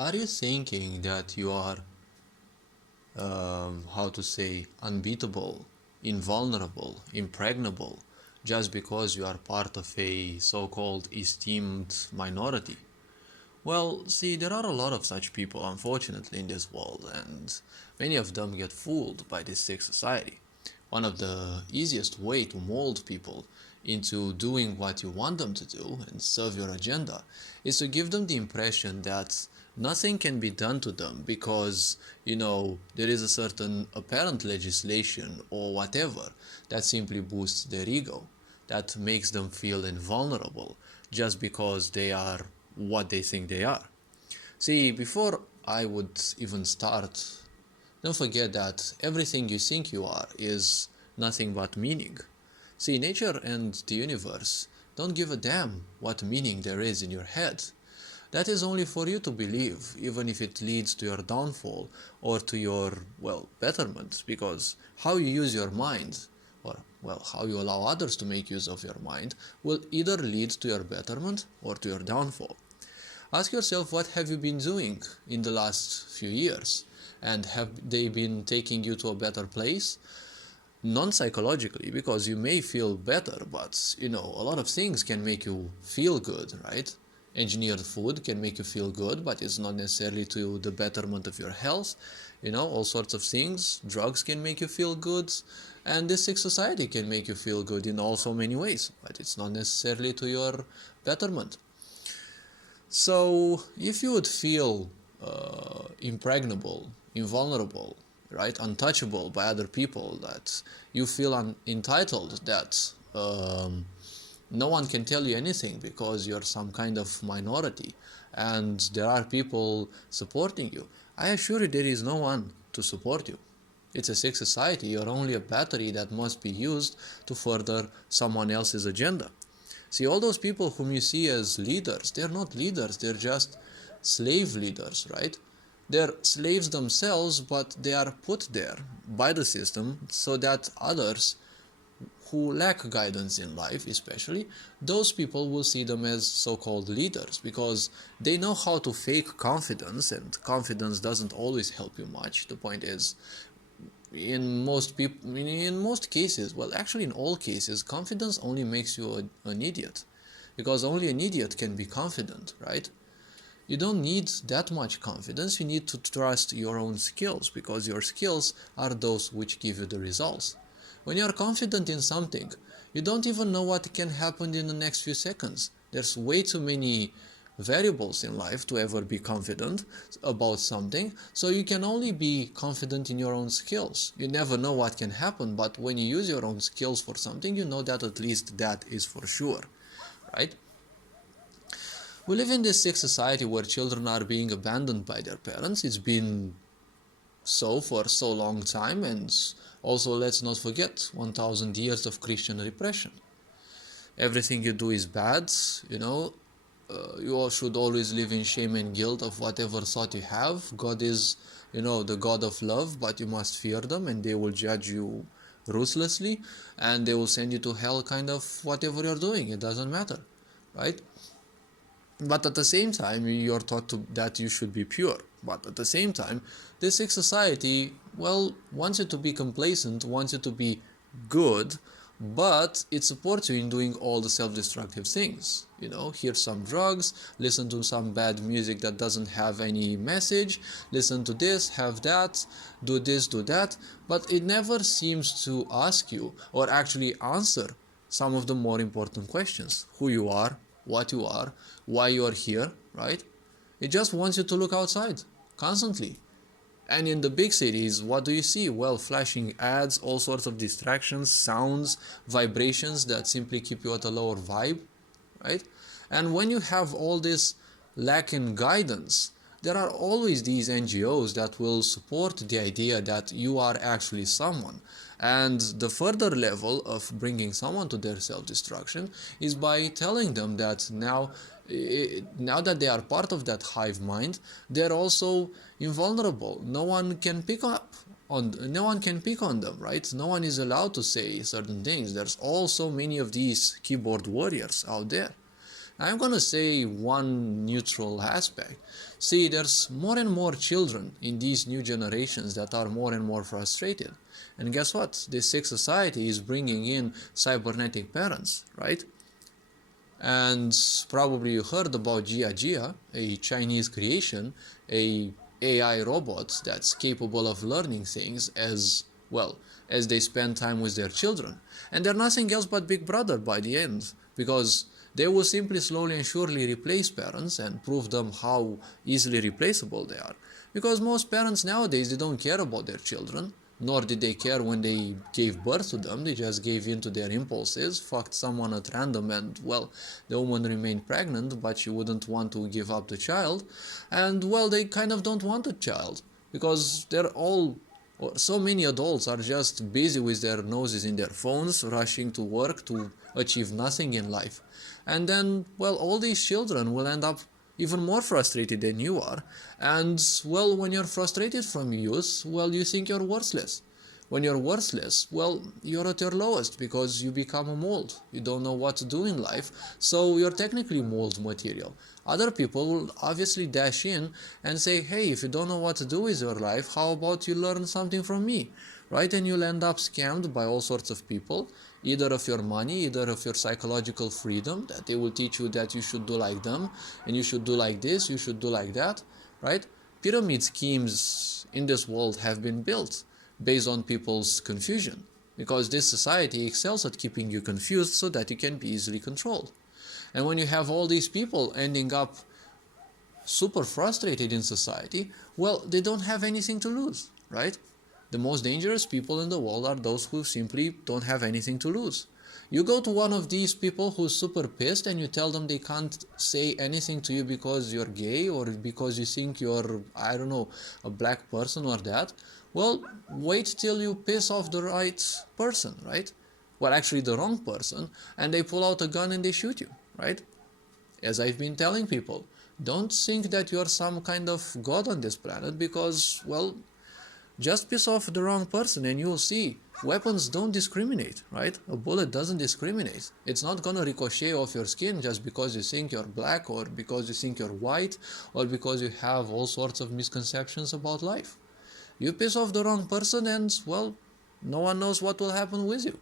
Are you thinking that you are, unbeatable, invulnerable, impregnable, just because you are part of a so-called esteemed minority? Well, see, there are a lot of such people, unfortunately, in this world, and many of them get fooled by this sick society. One of the easiest way to mold people into doing what you want them to do and serve your agenda is to give them the impression that nothing can be done to them because, there is a certain apparent legislation or whatever that simply boosts their ego, that makes them feel invulnerable just because they are what they think they are. See, before I would even start, don't forget that everything you think you are is nothing but meaning. See, nature and the universe don't give a damn what meaning there is in your head. That is only for you to believe, even if it leads to your downfall or to your, betterment, because how you use your mind, or, how you allow others to make use of your mind, will either lead to your betterment or to your downfall. Ask yourself, what have you been doing in the last few years? And have they been taking you to a better place? Non-psychologically, because you may feel better, but a lot of things can make you feel good, right? Engineered food can make you feel good, but it's not necessarily to the betterment of your health. All sorts of things. Drugs can make you feel good, and this sick society can make you feel good in all so many ways, but it's not necessarily to your betterment. So if you would feel impregnable, invulnerable, right, untouchable by other people, that you feel entitled, that no one can tell you anything because you're some kind of minority and there are people supporting you, I assure you there is no one to support you. It's a sick society. You're only a battery that must be used to further someone else's agenda. See, all those people whom you see as leaders, they're not leaders, they're just slave leaders, right? They're slaves themselves, but they are put there by the system so that others who lack guidance in life, especially, those people will see them as so-called leaders because they know how to fake confidence, and confidence doesn't always help you much. The point is, in most cases, well, actually in all cases, confidence only makes you an idiot, because only an idiot can be confident, right? You don't need that much confidence. You need to trust your own skills, because your skills are those which give you the results. When you are confident in something, you don't even know what can happen in the next few seconds. There's way too many variables in life to ever be confident about something, so you can only be confident in your own skills. You never know what can happen, but when you use your own skills for something, you know that at least that is for sure, right? We live in this sick society where children are being abandoned by their parents. It's been so for so long time, and also let's not forget 1000 years of Christian repression. Everything you do is bad, you all should always live in shame and guilt of whatever thought you have. God is, the God of love, but you must fear them and they will judge you ruthlessly and they will send you to hell, kind of whatever you're doing. It doesn't matter, right? But at the same time, you're taught that you should be pure. But at the same time, this sick society, wants you to be complacent, wants you to be good, but it supports you in doing all the self-destructive things. Hear some drugs, listen to some bad music that doesn't have any message, listen to this, have that, do this, do that, but it never seems to ask you or actually answer some of the more important questions: who you are, what you are, why you are here, right? It just wants you to look outside constantly. And in the big cities, what do you see? Well, flashing ads, all sorts of distractions, sounds, vibrations that simply keep you at a lower vibe, right? And when you have all this lack in guidance, there are always these NGOs that will support the idea that you are actually someone. And the further level of bringing someone to their self-destruction is by telling them that now that they are part of that hive mind, they're also invulnerable. No one can pick on them, right? No one is allowed to say certain things. There's also many of these keyboard warriors out there. I'm gonna say one neutral aspect. See, there's more and more children in these new generations that are more and more frustrated. And guess what? This sick society is bringing in cybernetic parents, right? And probably you heard about Jia, a Chinese creation, a AI robot that's capable of learning things as well as they spend time with their children. And they're nothing else but Big Brother by the end, because they will simply slowly and surely replace parents and prove them how easily replaceable they are. Because most parents nowadays, they don't care about their children, nor did they care when they gave birth to them. They just gave in to their impulses, fucked someone at random, and well, the woman remained pregnant, but she wouldn't want to give up the child. And well, they kind of don't want a child because they're all, or so many adults are just busy with their noses in their phones, rushing to work to achieve nothing in life. And then, well, all these children will end up even more frustrated than you are. And well, when you're frustrated from youth, well, you think you're worthless. When you're worthless, well, you're at your lowest because you become a mold. You don't know what to do in life, so you're technically mold material. Other people will obviously dash in and say, hey, if you don't know what to do with your life, how about you learn something from me, right? And you'll end up scammed by all sorts of people, either of your money, either of your psychological freedom, that they will teach you that you should do like them, and you should do like this, you should do like that, right? Pyramid schemes in this world have been built based on people's confusion, because this society excels at keeping you confused so that you can be easily controlled. And when you have all these people ending up super frustrated in society, well, they don't have anything to lose, right? The most dangerous people in the world are those who simply don't have anything to lose. You go to one of these people who's super pissed and you tell them they can't say anything to you because you're gay or because you think you're, I don't know, a black person or that. Well, wait till you piss off the right person, right? Well, actually the wrong person, and they pull out a gun and they shoot you, right? As I've been telling people, don't think that you're some kind of god on this planet because, well, just piss off the wrong person and you'll see. Weapons don't discriminate, right? A bullet doesn't discriminate. It's not gonna ricochet off your skin just because you think you're black or because you think you're white or because you have all sorts of misconceptions about life. You piss off the wrong person and, well, no one knows what will happen with you.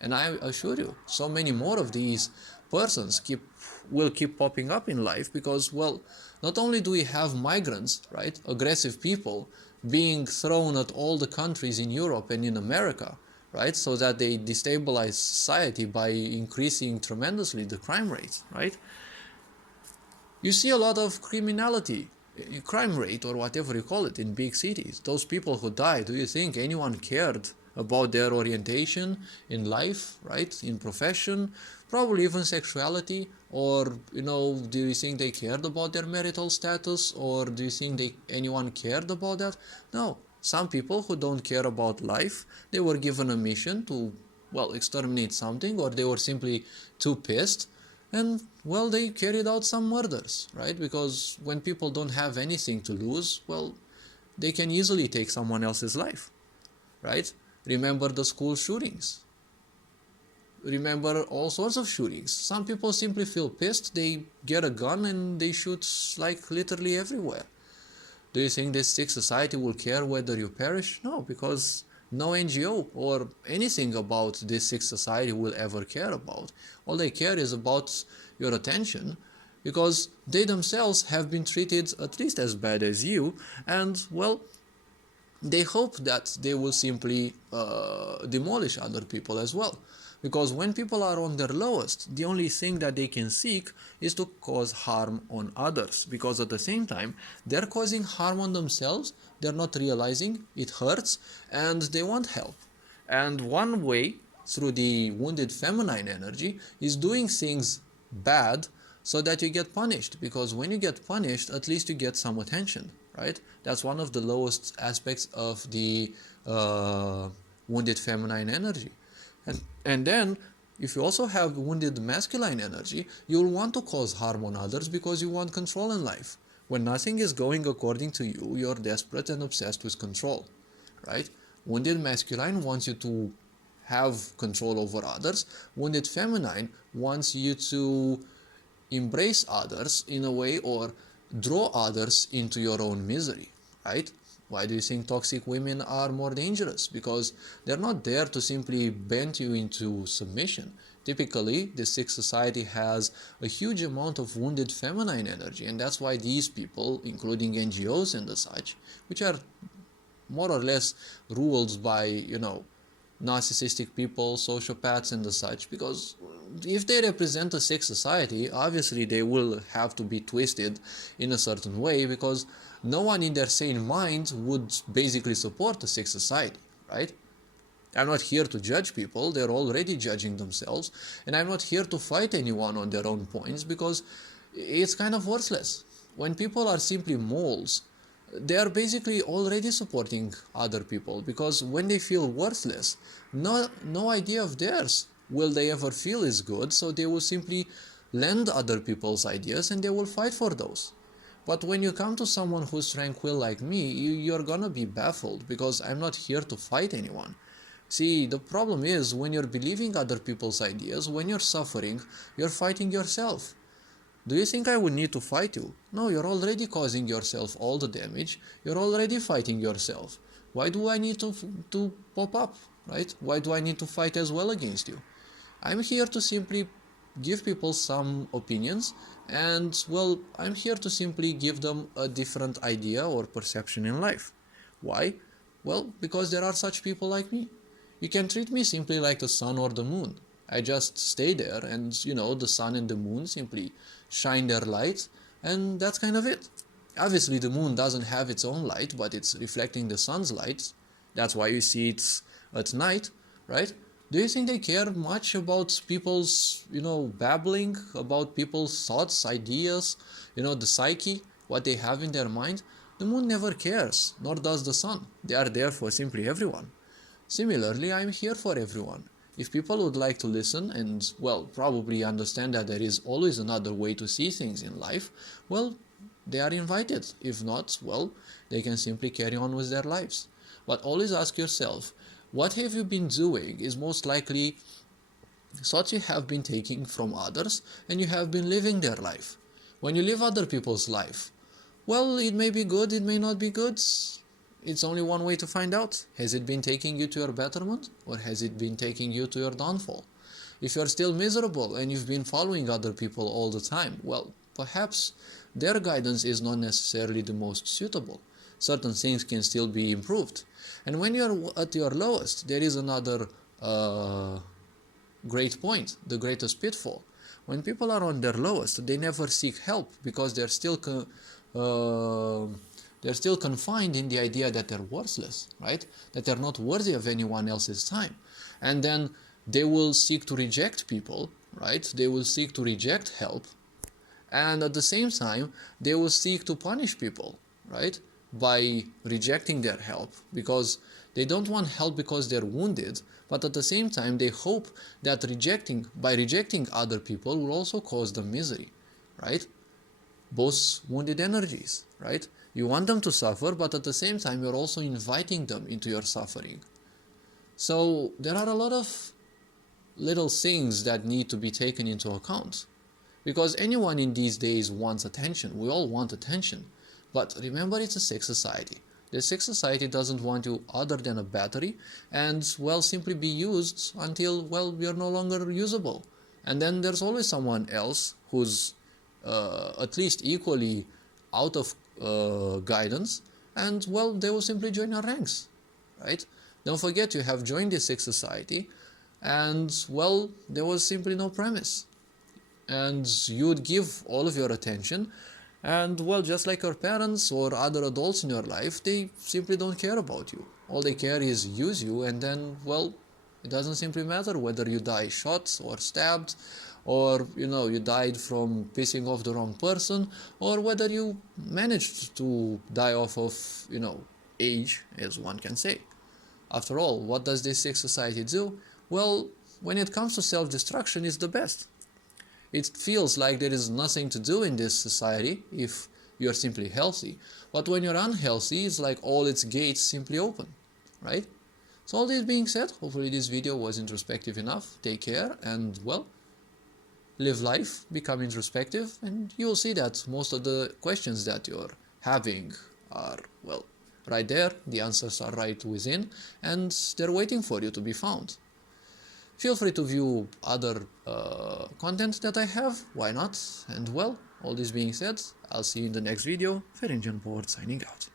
And I assure you, so many more of these persons will keep popping up in life because, well, not only do we have migrants, right, aggressive people, being thrown at all the countries in Europe and in America, right, so that they destabilize society by increasing tremendously the crime rate, right? You see a lot of criminality, crime rate or whatever you call it in big cities. Those people who die, do you think anyone cared about their orientation in life, right, in profession, probably even sexuality, or, you know, do you think they cared about their marital status, or do you think anyone cared about that? No. Some people who don't care about life, they were given a mission to, well, exterminate something, or they were simply too pissed, and, well, they carried out some murders, right? Because when people don't have anything to lose, well, they can easily take someone else's life, right? Remember the school shootings. Remember all sorts of shootings. Some people simply feel pissed, they get a gun and they shoot like literally everywhere. Do you think this sick society will care whether you perish? No, because no NGO or anything about this sick society will ever care about. All they care is about your attention, because they themselves have been treated at least as bad as you, and, well, they hope that they will simply demolish other people as well. Because when people are on their lowest, the only thing that they can seek is to cause harm on others. Because at the same time, they're causing harm on themselves, they're not realizing it hurts, and they want help. And one way, through the wounded feminine energy, is doing things bad so that you get punished. Because when you get punished, at least you get some attention, right? That's one of the lowest aspects of the wounded feminine energy. And then, if you also have wounded masculine energy, you'll want to cause harm on others because you want control in life. When nothing is going according to you, you're desperate and obsessed with control, right? Wounded masculine wants you to have control over others. Wounded feminine wants you to embrace others in a way, or draw others into your own misery, right? Why do you think toxic women are more dangerous? Because they're not there to simply bend you into submission. Typically, the sick society has a huge amount of wounded feminine energy, and that's why these people, including NGOs and the such, which are more or less ruled by, narcissistic people, sociopaths and the such, because if they represent a sick society, obviously they will have to be twisted in a certain way, because no one in their sane mind would basically support a sick society, right? I'm not here to judge people, they're already judging themselves, and I'm not here to fight anyone on their own points, because it's kind of worthless. When people are simply moles, they are basically already supporting other people, because when they feel worthless, no idea of theirs will they ever feel is good, so they will simply lend other people's ideas and they will fight for those. But when you come to someone who's tranquil like me, you're gonna be baffled, because I'm not here to fight anyone. See, the problem is, when you're believing other people's ideas, when you're suffering, you're fighting yourself. Do you think I would need to fight you? No, you're already causing yourself all the damage. You're already fighting yourself. Why do I need to pop up, right? Why do I need to fight as well against you? I'm here to simply give people some opinions, and, well, I'm here to simply give them a different idea or perception in life. Why? Well, because there are such people like me. You can treat me simply like the sun or the moon. I just stay there, and, the sun and the moon simply shine their light, and that's kind of it. Obviously, the moon doesn't have its own light, but it's reflecting the sun's light. That's why you see it at night, right? Do you think they care much about people's, babbling, about people's thoughts, ideas, the psyche, what they have in their mind? The moon never cares, nor does the sun. They are there for simply everyone. Similarly, I'm here for everyone. If people would like to listen and, well, probably understand that there is always another way to see things in life, well, they are invited. If not, well, they can simply carry on with their lives. But always ask yourself, what have you been doing is most likely thoughts you have been taking from others, and you have been living their life. When you live other people's life, well, it may be good, it may not be good. It's only one way to find out. Has it been taking you to your betterment, or has it been taking you to your downfall? If you're still miserable and you've been following other people all the time, well, perhaps their guidance is not necessarily the most suitable. Certain things can still be improved. And when you're at your lowest, there is another great point, the greatest pitfall. When people are on their lowest, they never seek help, because they're still confined in the idea that they're worthless, right? That they're not worthy of anyone else's time. And then they will seek to reject people, right? They will seek to reject help. And at the same time, they will seek to punish people, right? By rejecting their help, because they don't want help because they're wounded, but at the same time, they hope that by rejecting other people will also cause them misery, right? Both wounded energies, right? You want them to suffer, but at the same time, you're also inviting them into your suffering. So there are a lot of little things that need to be taken into account, because anyone in these days wants attention. We all want attention. But remember, it's a sick society. The sick society doesn't want you other than a battery, and, well, simply be used until, well, you're no longer usable. And then there's always someone else who's at least equally out of guidance, and, well, they will simply join our ranks, right? Don't forget, you have joined the sick society, and, well, there was simply no premise. And you would give all of your attention, and, well, just like your parents or other adults in your life, they simply don't care about you. All they care is use you, and then, well, it doesn't simply matter whether you die shot or stabbed, or, you died from pissing off the wrong person, or whether you managed to die off of, age, as one can say. After all, what does this sick society do? Well, when it comes to self-destruction, it's the best. It feels like there is nothing to do in this society if you're simply healthy. But when you're unhealthy, it's like all its gates simply open, right? So all this being said, hopefully this video was introspective enough. Take care, and, well, live life, become introspective, and you'll see that most of the questions that you're having are, well, right there. The answers are right within, and they're waiting for you to be found. Feel free to view other content that I have, why not? And well, all this being said, I'll see you in the next video. Ferengian Board signing out.